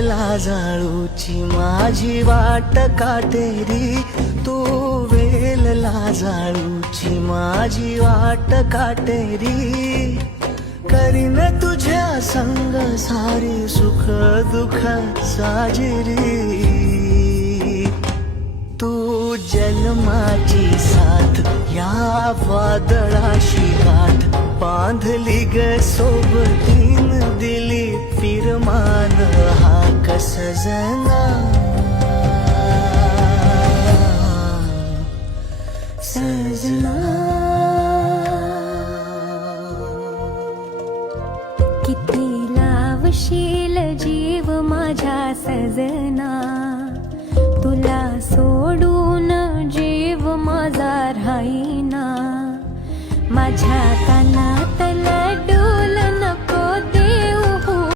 लाजाळूची माझी वाट काटेरी, तू वेल लाजाळूची माझी वाट काटेरी, करीन तुझ्या संग सारी सुख दुःख साजिरी, तू जन्माची साथ या वादळाशी गाठ बांधली ग सोबतीन, दिली फिरमान हा कस जना सजना. किती लावशील जीव माझ्या सजना, तुला सोडून जीव माझा राहीना, माझ्या काना